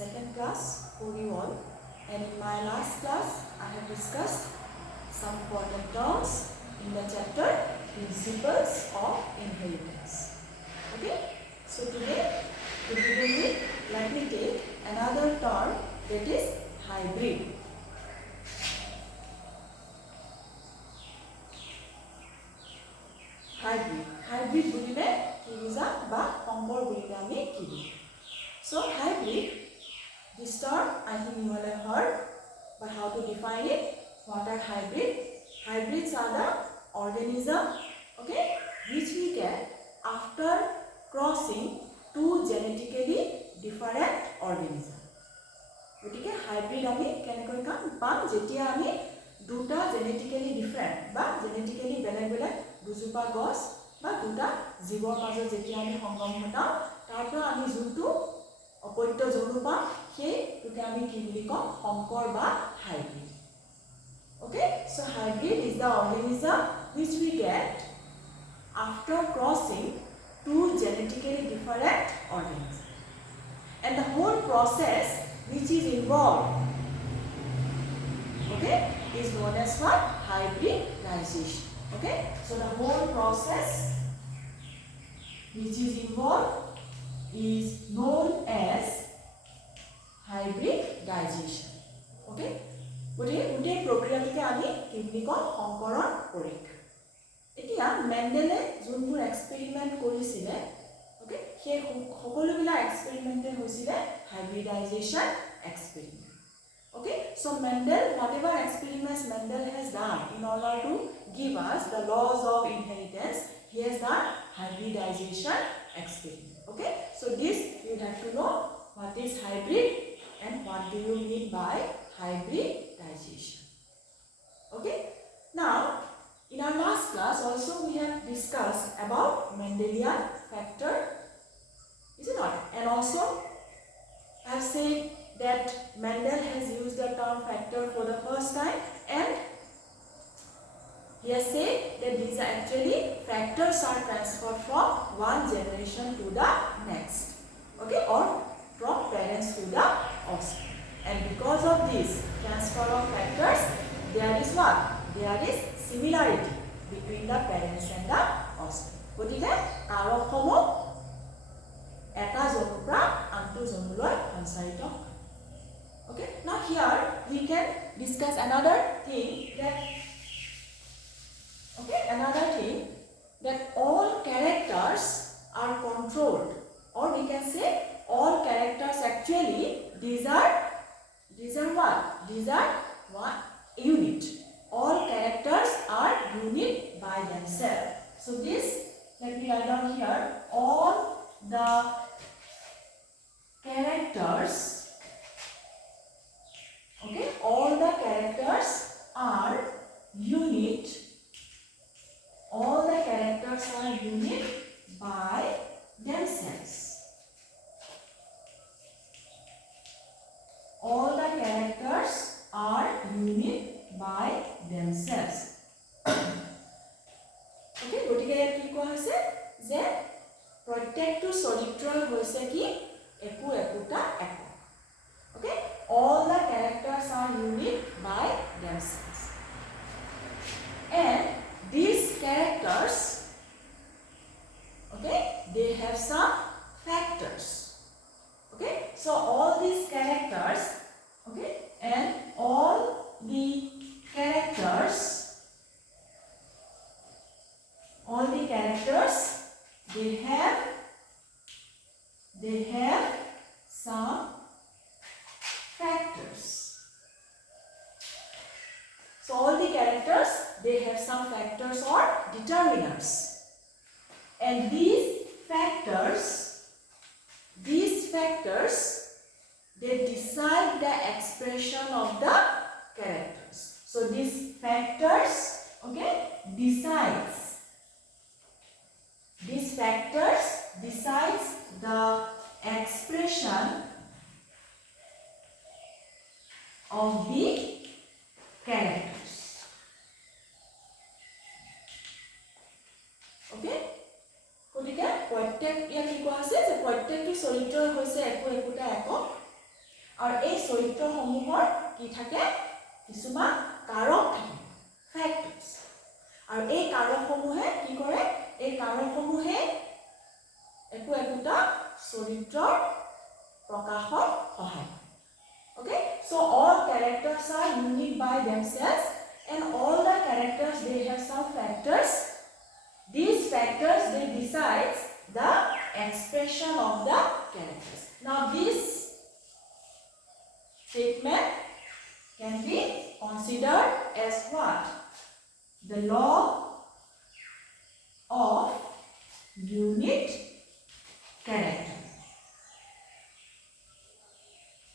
second class for you all, and in my last class I have discussed some important terms in the chapter Principles of Inheritance. Okay, so today to begin with, let me take another term, that is hybrid. Hybrid বুলিলে কি বুজা বা সংকৰ বুলিলে আমি কি বুজো. So hybrid, this term I think you all have heard, but how to define it? What are hybrid? Hybrids are the organism, okay, which we get after crossing two genetically different organisms. গতিকে hybrid আমি কেনেকৈ পাম যেতিয়া আমি দুটা genetically different বা genetically বেলেগ বেলেগ দুজোপা গছ বা দুটা জীৱৰ মাজত যেতিয়া আমি সংগম ঘটাওঁ তাৰ পৰা আমি যোনটো অপত্য জন্ম পাম সেইটোকে আমি কি বুলি কওঁ সংকৰ বা hybrid. Okay, so hybrid is the organism which we get after crossing two genetically different organisms, and the whole process which is involved, okay, is known as what? Hybridization. Okay, so the whole process which is involved is known as hybridization. Okay, গোটেই প্ৰক্ৰিয়াটোকে আমি কি বুলি কওঁ সংকৰণ পৰীক্ষা. এতিয়া মেণ্ডেলে যোনবোৰ experiment কৰিছিলে, ওকে, সেই সকলোবিলাক এক্সপেৰিমেণ্টে হৈছিলে hybridization experiment. Okay, so Mendel, whatever experiments Mendel has done in order to give us the laws of inheritance, he has done hybridization experiment. Okay, so this you have to know what is hybrid and what do you mean by hybridization. Okay, now in our last class also we have discussed about Mendelian factor, is it not? And also I have said that Mendel has used the term factor for the first time, and he has said that these are actually factors are transferred from one generation to the next, okay, or from parents to the offspring. And because of this transfer of factors, there is what? There is similarity between the parents and the offspring. গতিকে কাৰকসমূহ এটা জন্মৰ পৰা আনটো জন্মলৈ সঞ্চাৰিত হয়. Okay, now here we can discuss another thing that, okay, another thing that all characters are controlled, or we can say all characters actually these are what? These are one unit. All characters are unit by themselves. So this, let me write down here, all the characters, okay, all the characters are unit. All the characters are unit by themselves. All the characters are unit by themselves. Okay, গতিকে কি কোৱা হৈছে যে প্ৰত্যেকটো চৰিত্ৰৰ হৈছে কি একো একোটা একক. Okay, all the characters are unique by themselves, and these characters, okay, they have some factors. Okay, so all these characters, okay, and all the characters they have some factors. So all the characters they have some factors or determinants, and these factors they decide the expression of the characters. So these factors, okay, decides the expression of the characters. Okay, গতিকে প্ৰত্যেক ইয়াত কি কোৱা আছে যে প্ৰত্যেকটো চৰিত্ৰৰ হৈছে একো একোটা একক, আৰু এই চৰিত্ৰসমূহৰ কি থাকে কিছুমান কাৰক থাকে ফ্যাক্টৰস আৰু এই কাৰকসমূহে কি কৰে এই কাৰকসমূহে একোটা চৰিত্ৰৰ প্ৰকাশত সহায় কৰে okay so all characters are unique by themselves and all the characters they have some factors these factors they decides the expression of the characters now this statement can be considered as what the law of unit character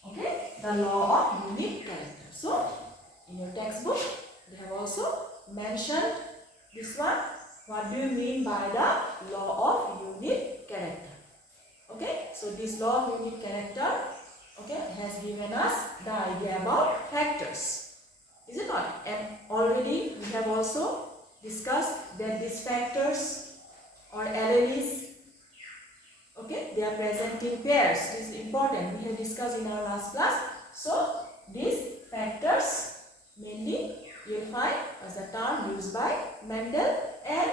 okay the law of unit character so in your textbook they have also mentioned this one what do you mean by the law of unit character okay so this law of unit character okay has given us the idea about factors is it not and already we have also discussed that these factors or alleles okay they are present in pairs this is important we have discussed in our last class so these factors mainly you will find as a term used by Mendel and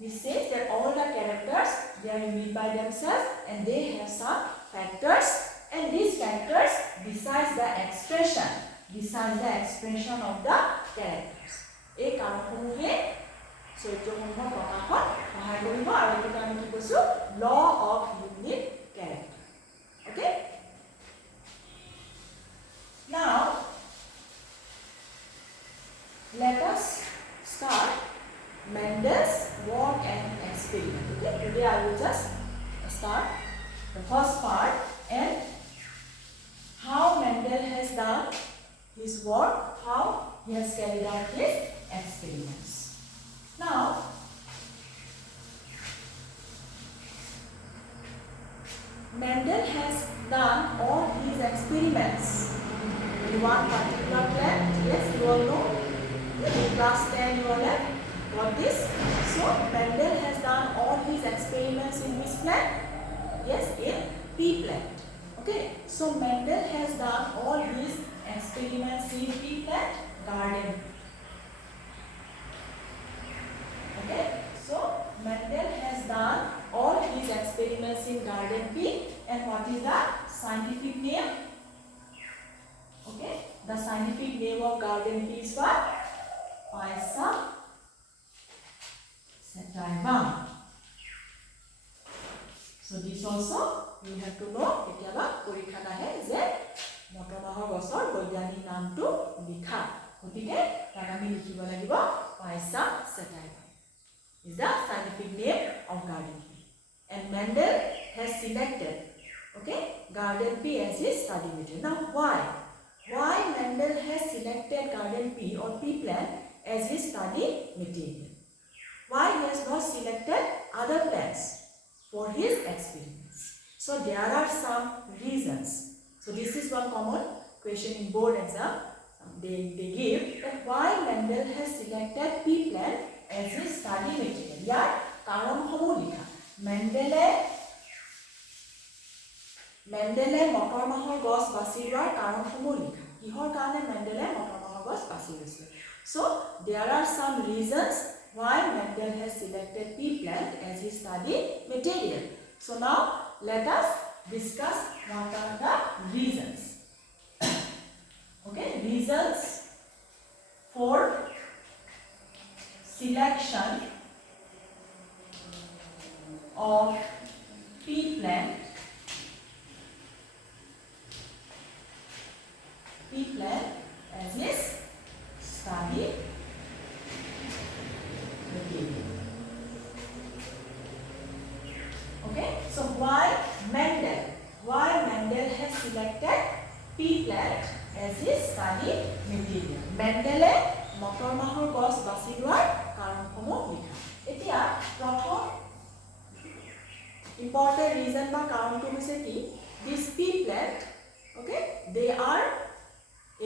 this says that all the characters they are unique by themselves and they have some factors and these factors decides the expression of the characters এই কাৰকসমূহে চৰিত্ৰসমূহৰ প্ৰকাশত সহায় কৰিব আৰু এইটো আমি কি কৈছো law of unit character okay now let us start Mendel's work and experiment okay today I will just start the first part and how Mendel has done his work how he has carried out his experiments now Mendel has done all his experiments in one particular plant yes you all know in class 10 you all have got this so Mendel has done all his experiments in which plant yes in pea plant okay so Mendel has done all his experiments in pea plant garden okay so Mendel has done all his experiments in garden pea and what is the scientific name okay the scientific name of garden pea is what Class-XII so this also you have to know কেতিয়াবা পৰীক্ষাত আহে যে মটৰমাহৰ গছৰ বৈজ্ঞানিক নামটো লিখা গতিকে তাক আমি লিখিব লাগিব Class-XII is the scientific name of garden pea and Mendel has selected okay garden pea as his study material now why Mendel has selected garden pea or pea plant as his study material why he has not selected other plants for his experiments so there are some reasons so this is one common question in board exam they give that why Mendel has selected pea plant as his study material ইয়াৰ কাৰণসমূহ লিখা মেণ্ডেলে মটৰ মাহৰ গছ বাছি লোৱাৰ কাৰণসমূহ লিখা কিহৰ কাৰণে মেণ্ডেলে মটৰ মাহৰ গছ বাছি লৈছিল so there are some reasons why Mendel has selected pea plant as his study material so now let us discuss what are the reasons okay reasons for selection of pea plant as his study material. Okay, so why Mendel has selected pea plant as his study material? Mendele motor mahor gos basi loar karonসমূহ লিখা এতিয়া প্ৰথম important reason বা কাৰণটো হৈছে কি this pea plant okay they are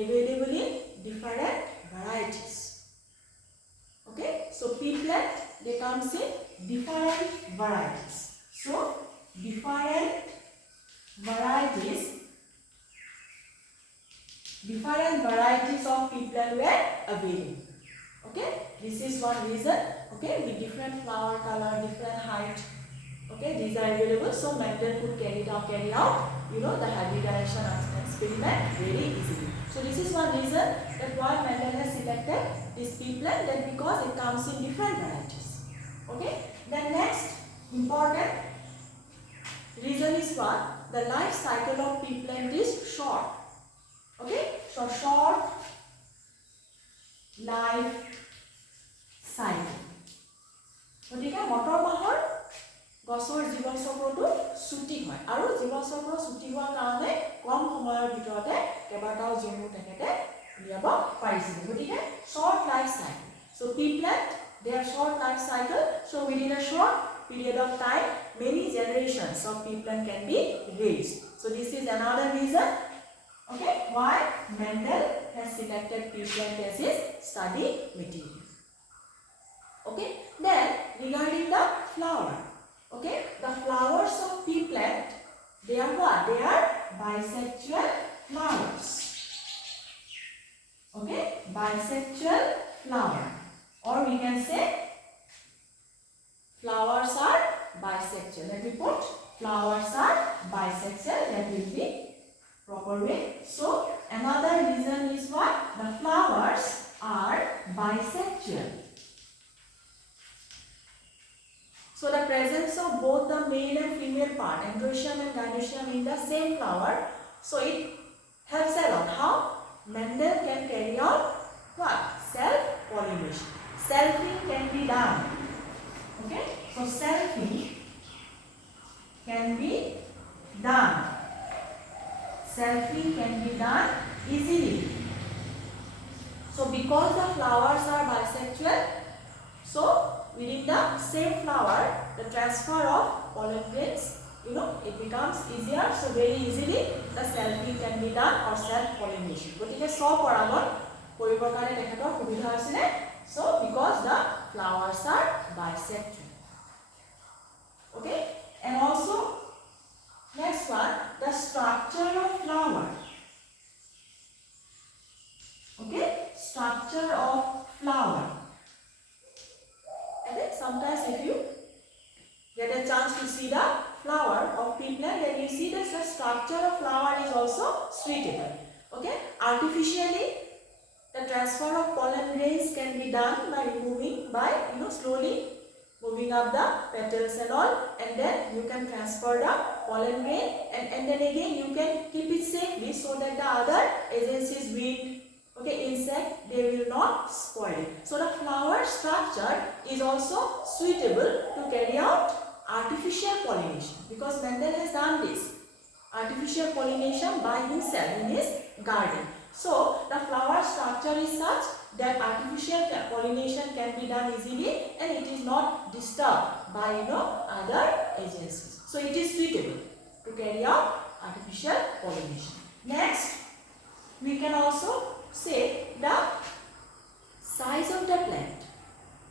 available in different varieties okay so pea plant they comes in different varieties so different varieties different varieties of pea plant were available. Okay, this is one reason. Okay, with different flower color, different height. Okay, these are available, so Mendel could carry out the hybridization experiment very easily. So this is one reason that why Mendel has selected this pea plant, that because it comes in different varieties. Okay, then next important reason is what? The life cycle of pea plant is short. Okay, so short life cycle. গতিকে মটৰ মাহৰ গছৰ জীৱন চক্ৰটো ছুটি হয় আৰু জীৱন চক্ৰ ছুটি হোৱাৰ কাৰণে কম সময়ৰ ভিতৰতে কেইবাটাও জন্ম তেখেতে উলিয়াব পাৰিছিল গতিকে short life cycle. So pea plant, they have short life cycle, so within a short period of time many generations of pea plant can be raised. So this is another reason, okay, why Mendel has selected pea plant as his study material. Okay, then regarding the flower, okay, the flowers of pea plant, they are what? They are bisexual flowers. Okay, bisexual flower, or we can say flowers are bisexual. Let me put flowers are bisexual. That will be proper way. So another reason is what? The flowers are bisexual. So the presence of both the male and female part, androecium and gynoecium, in the same flower, so it helps a lot. How? Mendel can carry out what? Self-pollination. Selfing can be done. Okay? So selfing can be done. Selfing can be done easily. So because the flowers are bisexual, so within the same flower, the transfer of pollen grains, it becomes easier. So very easily the selfing can be done or self-pollination. গতিকে স্বপৰাগন কৰিবৰ কাৰণে তেখেতৰ সুবিধা হৈছিলে. So because the flowers are bisexual. Okay, and also next one, the structure of flower. Okay, structure of flower. Okay, sometimes if you get a chance to see the flower of pea plant, then you see that the structure of flower is also suitable. Okay, artificially the transfer of pollen grains can be done by removing, by slowly moving up the petals and all, and then you can transfer the pollen grain, and then again you can keep it safely so that the other agencies, wind, okay, insect, they will not spoil it. So the flower structure is also suitable to carry out artificial pollination, because Mendel has done this artificial pollination by himself in his garden. So the flower structure is such that artificial pollination can be done easily and it is not disturbed by other agencies. So it is suitable to carry out artificial pollination. Next, we can also say the size of the plant.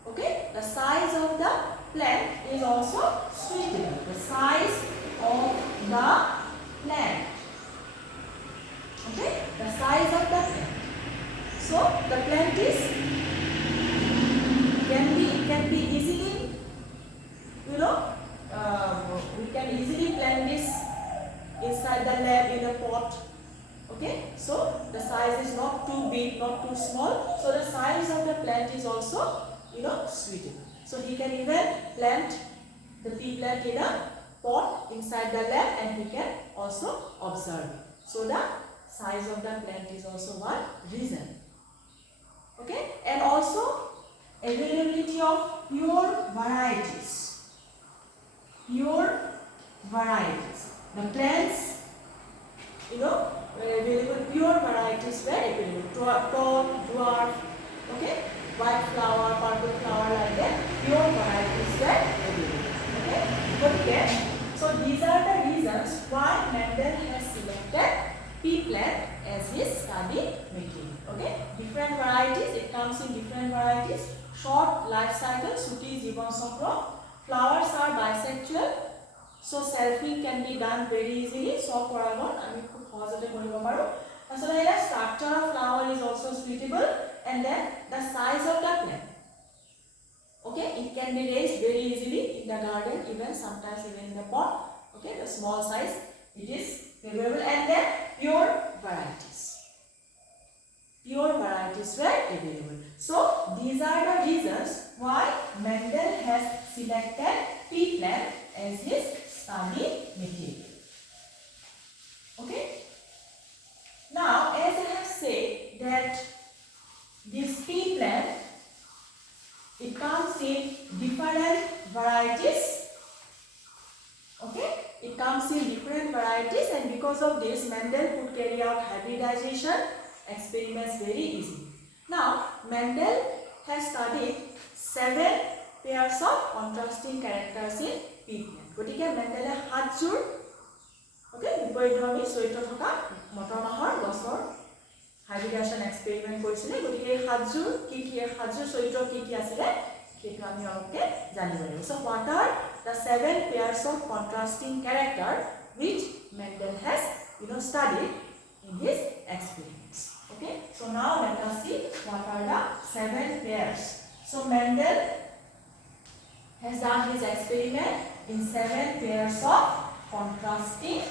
Okay, the size of the plant is also suitable. The size of the plant. Okay, the size of the plant. So the plant is can be easily, we can easily plant this inside the lab in a pot. Okay, so the size is not too big, not too small. So the size of the plant is also suitable. So he can even plant the pea plant in a pot inside the lab and he can also observe it. So the size of the plant is also one reason. Okay, and also availability of pure varieties. Pure varieties. The plants, were available, pure varieties were available. Tall, dwarf, okay, white flower, purple flower, like that. Pure varieties were available. Okay, so these are the reasons why Mendel has selected pea plant as his study material. Okay, different varieties, it comes in different varieties. Short life cycle, Suti Jivan Sakra. Flowers are bisexual, so selfing can be done very easily. So paragon, I mean, positive. So the structure of flower is also suitable, and then the size of the plant. Okay, it can be raised very easily in the garden, even sometimes even in the pot. Okay, the small size, it is favorable, and then pure varieties. Pure varieties were available. So these are the reasons why Mendel has selected pea plant as his study material. Okay. Now, as I have said that this pea plant, it comes in different varieties. Okay, it comes in different varieties, and because of this, Mendel could carry out hybridization experiments very easily. Now, Mendel has studied 7 pairs of contrasting characters in pea plant. Gotike Mendele 7 jur বিপৰীতধৰ্মী চৰিত্ৰ থকা মটৰ মাহৰ গছৰ হাইব্ৰিডেশ্যন experiment কৰিছিলে। গতিকে 7 জোৰ কি 7 জোৰ চৰিত্ৰ কি আছিলে সেইটো আমি অলপকে জানিব লাগিব। So what are the 7 pairs of contrasting character which Mendel has studied in his experiments? Okay, so now let us see what are the 7 pairs. So Mendel has done his experiment in 7 pairs of contrasting,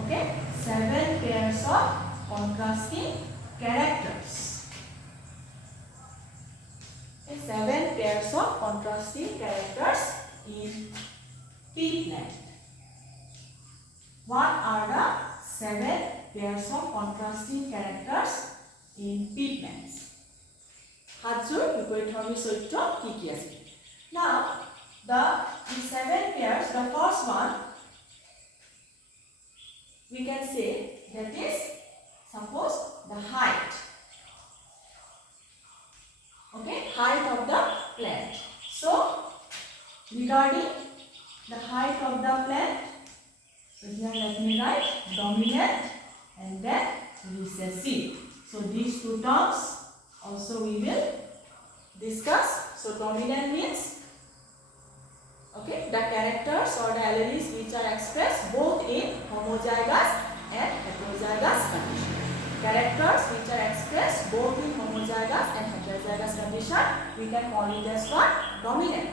okay, 7 pairs of contrasting characters. Okay, 7 pairs of contrasting characters in pea plant. What are the 7 pairs of contrasting characters in pea plants? 7 jur বিপৰীতধৰ্মী চৰিত্ৰ কি আছে? Now the 7 pairs, the first one we can say that is, suppose the height. Okay, height of the plant. So regarding the height of the plant, so here let me write dominant and then recessive. So these two terms also we will discuss. So dominant means, okay, the characters or the alleles which are expressed both in homozygous and heterozygous condition. Characters which are expressed both in homozygous and heterozygous condition, we can call it as what? Dominant.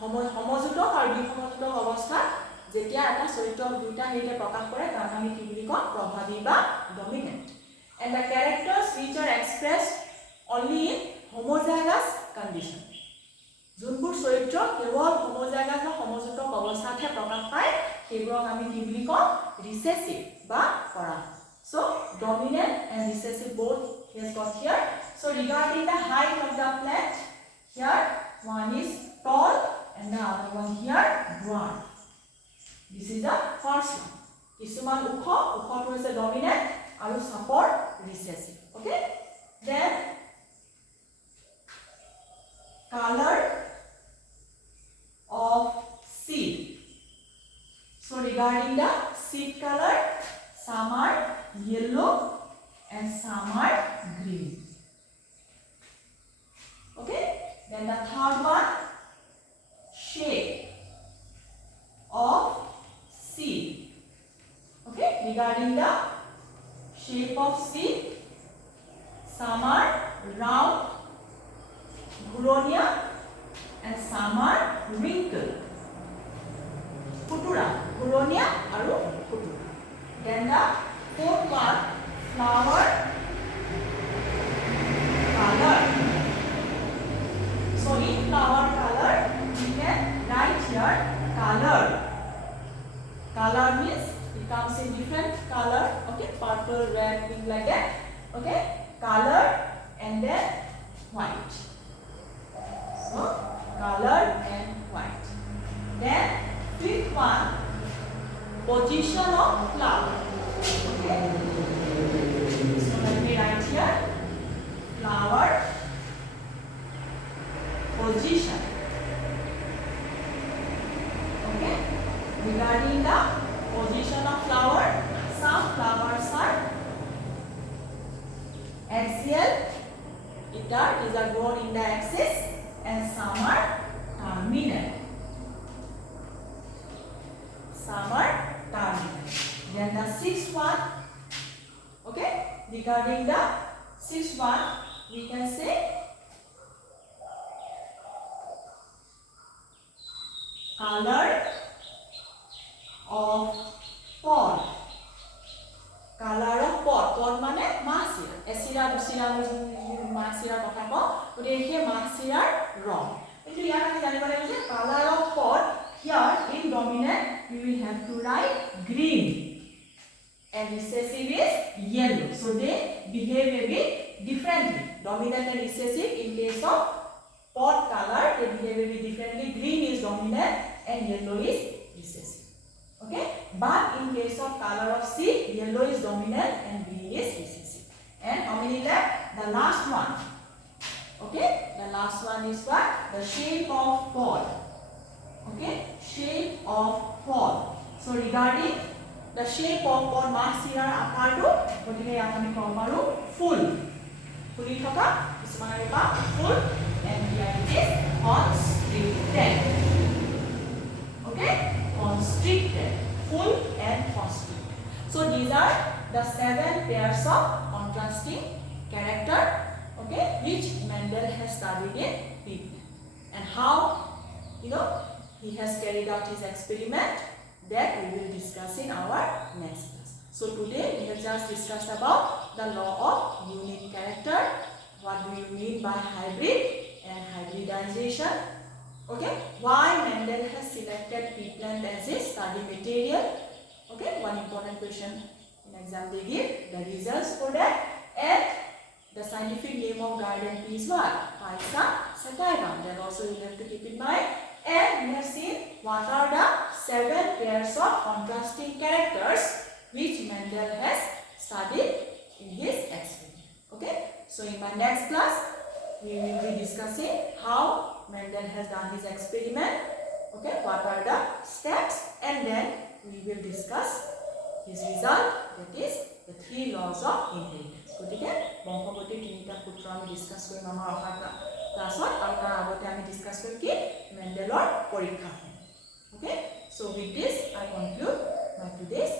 Homozygotic or bihomozygotic অৱস্থাত যেতিয়া এটা চৰিত্ৰ দুটা হেতে প্ৰকাশ কৰে তাক আমি কি বুলি কওঁ? প্ৰভাৱী বা dominant. And the characters which are expressed only in homozygous condition, যোনবোৰ চৰিত্ৰ কেৱল homozygous বা homozygotic অৱস্থাতহে প্ৰকাশ পায় সেইবোৰক আমি কি বুলি কওঁ? recessive বা পৰা। So dominant and recessive both he has got here. So regarding the height of the plant, here one is tall and the other one here dwarf. This is the first one. Kisuman ukho to is a dominant and support recessive. Okay, then color of seed. So regarding the seed color, some are yellow and some are green. Okay, then the third one, shape of seed. Okay, regarding the shape of seed, some are round, Guronia, and some are wrinkled. Futura, Guronia, aru futura. Then the fourth one, flower color. So in flower color, we can write here color. Color means it comes in different color. Okay, purple, red, pink, like that. Okay, color and then white. So color and white. Then fifth one, position of flower. Okay, so let me write here flower position. Okay, regarding the position of flower, some flowers are axial, these are grown in the axis, and some are terminal. Some are terminal. Then the sixth one, color of pod. Color of pod. Pod মানে মাছira. এচিৰা দুচিৰা মাছira কথা কওঁ গতিকে মাছiraৰ ৰং কিন্তু ইয়াত আমি জানিব লাগিব যে color of pod here in dominant we will have to write green and recessive is yellow, so they behave a bit differently. Dominant and recessive in case of pod color they behave a bit differently. Green is dominant and yellow is recessive. Okay, but in case of color of seed, yellow is dominant and green is recessive. And how many left? The last one. Okay, the last one is what? The shape of pod. Okay, shape of pod. So regarding the shape of pod, masira akarto gotike yakami komaru full. Fully thoka ismane ba full and here it is constricted. Okay, constricted, full and constricted. So these are the 7 pairs of contrasting character, okay, which Mendel has studied in people. And how, he has carried out his experiment, that we will discuss in our next class. So today we have just discussed about the law of unique character. What do you mean by hybrid and hybridization? Okay, why Mendel has selected pea plant as his study material? Okay, one important question in exam they give the results for that. And the scientific name of garden pea is what? Physa sativum. That also you have to keep in mind. And we have seen what are the 7 pairs of contrasting characters which Mendel has studied in his experiment. Okay, so in my next class we will be discussing how Mendel has done his experiment. Okay, what are the steps, and then we will discuss his result, that is the 3 laws of inheritance. গতিকে বংশগতিৰ 3টা সূত্ৰ আমি discuss কৰিম আমাৰ অহা ক্লাছত আৰু তাৰ আগতে আমি ডিসকাস কৰিম কি মেণ্ডেলৰ পৰীক্ষা। Okay, so with this I conclude my today's